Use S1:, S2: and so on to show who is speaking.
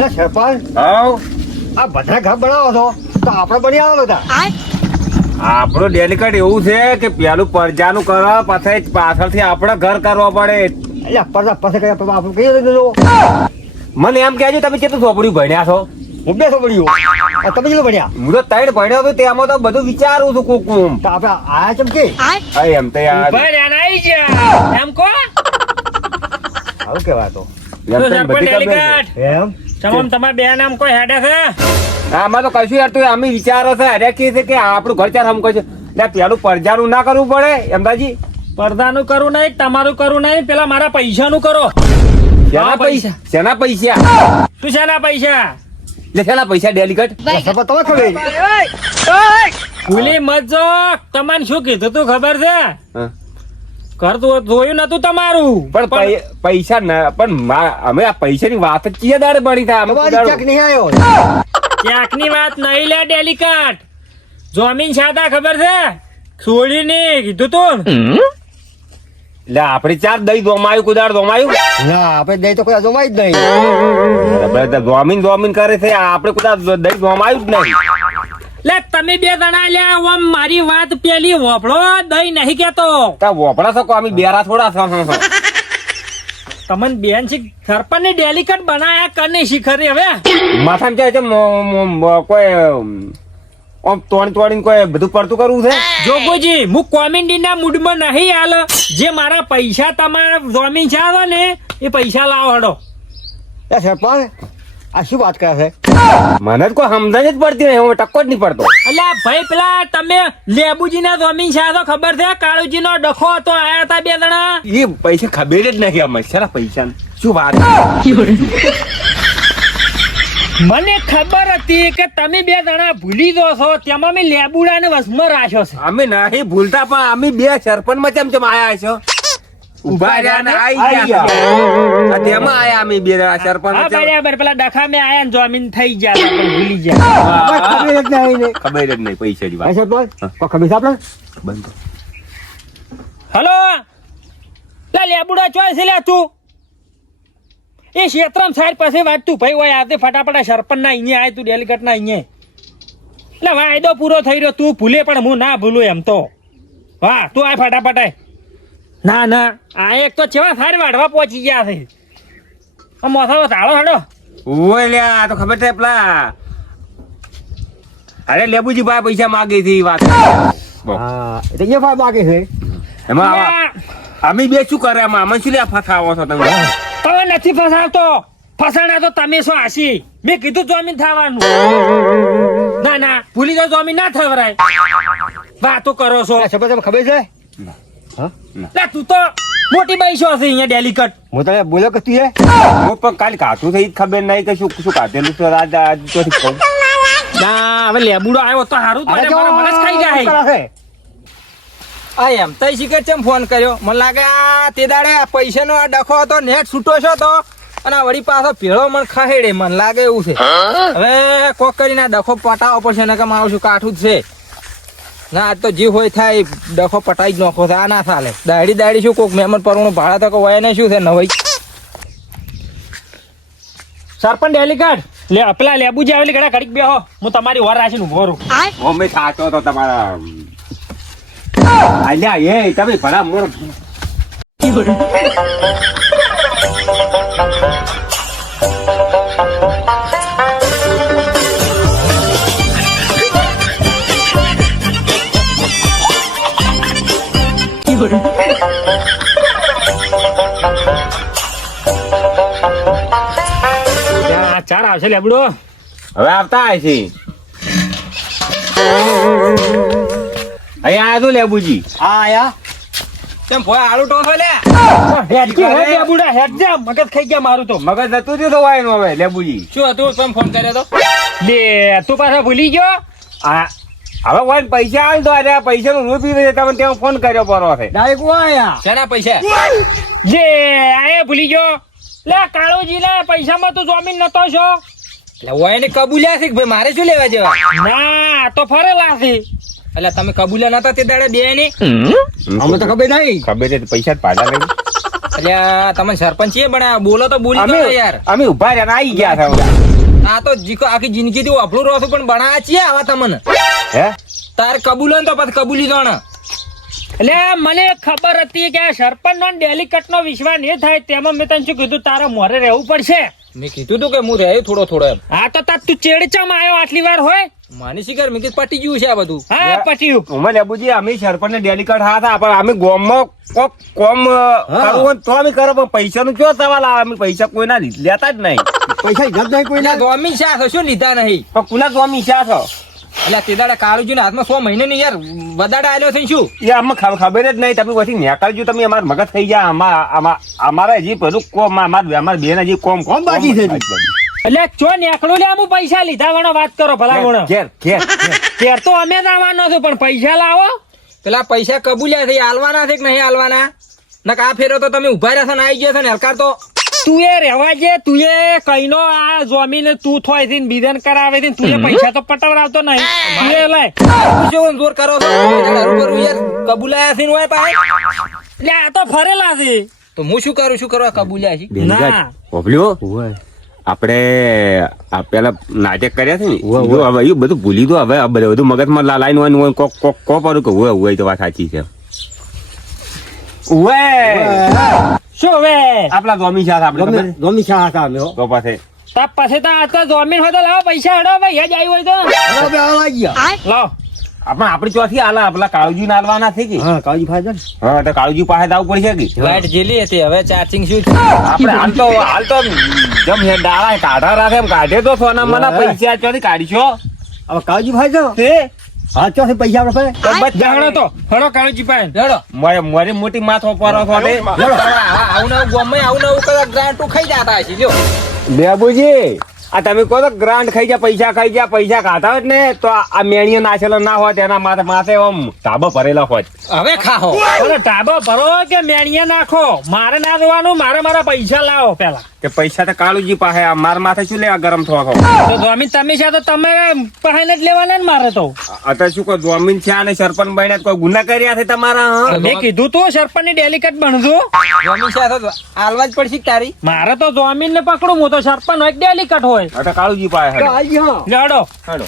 S1: લે સરપંચ
S2: હવ
S1: આ બધા ઘર બનાવો છો. તો આપણે બની આવો બધા.
S2: આપણું ડેલિકેટ એવું છે કે પેલું પરજાનું કરો પછી પાછળથી આપણે ઘર કરવો પડે.
S1: એટલે કઈ આપણે દીધું
S2: મને એમ કહેજો તમે કેટલું ચોપડ્યું ભણ્યા છો?
S1: હું બે સોપડ્યું. તમે કેટલું ભણ્યા?
S2: હું તો ત્રણ ભણ્યો હતો તેમાં તો બધું વિચારું છું કુકુમ
S1: તો આપણે આયા ચમ કે?
S2: એમ તો યાર.
S3: એમ કો?
S1: આવું કેવાતો
S2: એમ? તો ખબર
S3: તમામ તમારા બે નામ કોઈ હેડે છે?
S2: આમાં તો કશું યાર તું અમે વિચારો છે અરે કે છે કે આપણું ઘર ચાર હમ છે. એટલે પેલું પરજાનું ના કરવું પડે એમદાજી.
S3: પડદાનું કરું નહીં તમારું કરવું નહીં પેલા મારા પૈસાનું કરો.
S2: શેના પૈસા. શેના પૈસા?
S3: શું શેના પૈસા?
S2: શેના પૈસા ડેલિકેટ?
S1: સરપંચ તો ખબર
S3: ભૂલી મત જો તમને શું કીધું તું ખબર છે. ઘર જોયું નતું તમારું.
S2: પણ પૈસા ના પણ અમે આ પૈસાની વાત જ ચીએ દાડે બની થાય?
S1: ચેક નહીં આવ્યો.
S3: ક્યાંકની વાત નહીં લે ડેલિકેટ જોમીન સાદા ખબર છે? છોડીને કીધું તું
S2: એટલે આપણે ચાર દહીં દોમાયું કુદાડ દોમાયું.
S1: ના આપણે દહીં તો કોઈ જમાય જ નહીં.
S2: દોમીન દોમીન કરે છે આપણે કુદાડ દઈ દોમાયું જ નહીં.
S3: લે તમે બે જણા લ્યા ઓમ મારી વાત પેલી વોફળો દઈ નહીં કેતો
S2: તા વોપડા શકો અમે બેરા થોડા છો છો, છો.
S3: તમને બેન છે સરપંચ ને ડેલિકેટ બનાયા કને શીખરી હવે.
S2: માથામાં જાય છે કોઈ આમ તોડી તોડીને કોઈ બધું પડતું કરવું છે?
S3: જોગોજી હું કોમેડી ના મૂડમાં નહીં હાલ. જે મારા પૈસા તમારા જમીન છે આવે ને એ પૈસા લાવો હડો.
S1: એ સરપંચ આ શું વાત કરે છે?
S2: મને કોઈ સમજણ જ પડતી નહીં હું ટક્કો જ નહીં પડતો.
S3: અલ્યા ભાઈ પેલા તમે લેબુજી ના જમીન છે તો ખબર છે? કાળુજી નો ડખો હતો આયા હતા બે જણા?
S2: એ પૈસા ખબર જ નહીં અમે સારા પૈસા શું વાત
S3: મને ખબર હતી કે તમે બે જણા ભૂલી દો છો તેમાં મેં લેબુડા ને વસમાં રાખ્યો છે.
S2: અમે નહીં ભૂલતા પણ અમે બે સરપંચમાં ચમ ચમ આયા છો? ઊભા રહ્યા ને આઈ ગયા. તેમાં આયા અમે બે સરપંચ
S3: હા
S2: માં ચમ-
S3: બરાબર પેલા ડખા મેં આયા ને જમીન થઈ ગયા ભૂલી ગયા.
S1: ખબર જ નહીં
S2: ખબર જ નહીં પૈસા ની વાત.
S1: સરપંચ ખબર છે આપણે?
S2: બંધ
S3: હલો? લે લેબુડા ચોય છે લે તું. એ ક્ષેત્રમ સાહેબ પાસે વાત તું. ભાઈ હોય આવતે ફટાફટ સરપંચ ના અહીંયા આય તું ડેલિકેટ ના અહીંયા. એટલે વાયદો પૂરો થઈ રહ્યો. તું ભૂલે પણ હું ના ભૂલું એમ તો. વાહ તું આય ફટાફટ આય. ના ના. આ એક તો છેવા સારી વાઢવા પહોંચી ગયા છે. આ મોથાનો તાળો હાડો.
S2: ઓય લ્યા આ તો ખબર છે પેલા. અરે લેબુજી ભાઈ પૈસા માગે છે વાત.
S1: હા એટલે એ ભાઈ માગે છે.
S2: એમાં અમે બે શું કરે આમાં? અમે શું લ્યા ફસાવો છો તમે?
S3: તમે નથી ફસાવતો. ફસાણા તો તમે શું આશી. મેં કીધું જમીન થવાનું. ના ના. ભૂલી જાવ જમીન ના થવરાય વાતો કરો છો.
S1: ખબર છે
S3: લે તું તો મોટી બાઈ છો છે અહીંયા ડેલિકટ
S1: હું તને બોલો કે તું એ?
S2: હું પણ કાલ કાતું થઈ ખબર નહીં કે શું શું કાધેલું છે આજ આજ તો કહું.
S3: ના હવે લેબુડો આવ્યો તો સારું તો મારા મનસ ખાઈ જાય?
S4: આ એમ તઈ શીખર ચમ ફોન કર્યો? મને લાગે આ તે દાડે આ પૈસાનો આ ડખો હતો નેટ છૂટો છો તો? અને વળી પાછો ભેળો મને ખહેડે મને લાગે એવું છે. હવે કોક કરીને આ ડખો પટાવો પડશે ને કે મારું શું કાઠું જ છે. ના આજ તો જે હોય થાય ડખો પટાઈ જ નાખો છે આ ના ચાલે. દાડી દાડી શું કોક મહેમાન પરવાનું ભાડા તો હોય ને શું છે નવાઈ
S3: સરપંચ ડેલિકટ લે પેલા લેબુજી આવેલી ઘડા ઘડીક બેહો. હું તમારી વાર રાખીને ઊભો રહું.
S2: મમ્મી સાચો તો તમારા અલ્યા એ તમે ભલા મોર
S3: આ ચાર આવશે લેબડો
S2: હવે આવતા આવે છે. અહીંયા આજો લેબુજી
S1: હા આયા.
S4: તેમ ભોય આલુ ટોસો લે?
S3: હેડજી હે લેબુડા હેડ જા મગજ ખાઈ ગયા મારું તો.
S2: મગજ નતું જ તો વાયનું હવે લેબુજી
S4: શું હતું? તમે ફોન કર્યો તો?
S3: લે તું પાછા ભૂલી ગયો?
S2: આ હવે વાયન પૈસા આવે તો અરે પૈસા નું રૂપી દે તમે ત્યાં ફોન કર્યો પરો છે
S1: આયા?
S4: શેના પૈસા?
S3: જે આયા ભૂલી ગયો. લે કાળુજી લે પૈસામાં તું જમીન નતો છો?
S4: એટલે વય ને કબૂલ્યા છે કે ભાઈ મારે શું લેવા જેવા?
S3: ના તો ફરેલા છે.
S4: એટલે તમે કબૂલ્યા નતા તે દાડે બે ની
S1: અમે તો ખબર નહીં
S2: ખબર છે પૈસા પાડા લઈ
S4: એટલે તમે સરપંચ એ બનાવ્યા બોલો તો બોલી
S2: અમે
S4: યાર.
S2: અમે ઊભા રહ્યા આવી ગયા હતા
S4: આ તો જીકો આખી જિંદગી થી અફળું રહો પણ બનાવ્યા છીએ આવા તમને.
S2: હે?
S4: તારે કબૂલો ને તો પછી કબૂલી ને
S3: એટલે મને ખબર હતી કે આ સરપંચ નો ડેલિકટ નો વિશ્વાસ નહીં થાય તેમાં મેં તને શું કીધું? તારે મોરે રહેવું પડશે.
S4: મેં કીધું તું કે હું રહ્યો થોડો થોડો એમ.
S3: હા તો તાર તું ચેડચમ આવ્યો આટલી વાર હોય?
S4: માની શિકાર મેં કીધું પટી ગયું છે આ બધું.
S3: હા પટ્યું
S2: ઉમર લેબુજી અમે સરપંચ ને ડેલિકટ હા હતા પણ અમે ગોમમાં કોક કોમ કરવું હોય તો અમે કરો પણ પૈસા નું કયો સવાલ આવે? અમે પૈસા કોઈના લેતા જ નહીં.
S1: પૈસા હિસાબ નહીં કોઈ
S4: એટલે ગોમી છે? શું લીધા નહીં?
S2: પણ કુના સ્વામી છે છો?
S4: એટલે તે દાડા કાળુજી ના હાથમાં સો મહિને ની યાર. વધાડા આલ્યો છે શું?
S2: એ અમને ખબર જ નહીં. તમે પછી નેકાળજો તમે અમાર મગજ થઈ ગયા. આમાં આમાં હજી પેલું કોમ અમાર અમાર બેન હજી કોમ
S1: કોમ બાકી છે
S3: એટલે ચો નેકળું લે અમુ પૈસા લીધા વણો વાત કરો ભલા વણો
S2: ઘેર ઘેર ઘેર.
S3: તો અમે જ આવવાનો છું પણ પૈસા લાવો.
S4: પેલા પૈસા કબૂલ્યા છે આલવાના છે કે નહીં આલવાના ના આ ફેરો તો તમે ઊભા રહેશો ને આવી ગયા છો ને હલકાર તો.
S3: તું એ રહેવા જે તું એ કઈનો આ જમીન તું થોયથી બીજન કરાવે છે તું પૈસા તો પટાવડાવતો નહીં. તું એ લઈ
S4: તું જો જોર કરો કબૂલાયા છે હોય પાસે
S3: એટલે આ તો ફરેલા છે.
S4: તો હું શું કરું? શું કરવા કબૂલ્યા છે?
S3: ના.
S2: ઓભલ્યો આપણે આ પેલા નાટક કર્યા છે ને? હવે એ બધું ભૂલી દો હવે આ બધું મગજમાં લા- લાઈન હોય ને હોય કોક કોક કો પાડું કે હોય હોય તો વાત સાચી છે. ઓવે
S3: શું હવે?
S2: આપણા ગોમી શાહ આપણે
S1: ગોમી? ગમી હતા અમે
S2: તો પાસે
S3: તાપ પાસે તો આ તો જમીન હોય તો લાવો પૈસા હડો ભાઈ જ આવ્યું હોય તો. લાવો.
S2: આપણે આપણી ચોથી આલા? આપલા કાળુજી ના આલવાના છે કે?
S1: હા કાળજી ફાયદા
S2: હા તો કાળુજી પાસે દાવ પડી છે કે?
S4: લાઈટ જેલી હતી હવે ચાર્જિંગ શું છે?
S2: આપણે હાલ તો હાલ તો જમ હે ડાળા કાઢા રાખે એમ કાઢે તો સોના મના પૈસા ચોથી છો
S1: હવે કાળજી ફાયદા
S2: તે?
S1: હા ચોથી પૈસા આપણે પાસે.
S3: જાણો તો. હડો કાળુજી પાસે
S4: લેડો.
S2: મોરે મોરી મોટી માથો પર થોડે
S4: લેડો. આ- આવું નવું ગમે આવું નવું કદાચ ગ્રાન્ટો ખાઈ જતા હશે લ્યો.
S2: બેબુજી આ તમે કહો તો ગ્રાન્ટ ખાઈ ગયા પૈસા ખાઈ ગયા પૈસા ખાતા હોય ને તો આ મેણીઓ નાખેલો ના હોય એના માથે માથે આમ ટાબો ભરેલા હોય
S4: હવે ખાઓ
S3: ટાબો ભરો કે મેણીએ નાખો? મારે ના જોવાનું મારે મારા પૈસા લાવો પેલા
S2: કે પૈસા તો કાળુજી પાસે આ માર માથે શું લેવા ગરમ થવા થો
S3: તો જમીન તમે છે તો તમે પાસે જ લેવાના ને મારે તો.
S2: અત્યારે શું કહો જમીન છે અને સરપંચ બન્યા કોઈ ગુના કર્યા છે તમારા
S3: મેં કીધું તું સરપંચની ડેલિકેટ બનજો.
S4: ગમી છે તો આલવા જ પડશે તારી.
S3: મારે તો જમીન ને પકડું હું તો સરપંચ હોય ડેલિકેટ હોય.
S2: અત્યારે તો કાળુજી પાસે
S3: લેડો
S2: હેડો.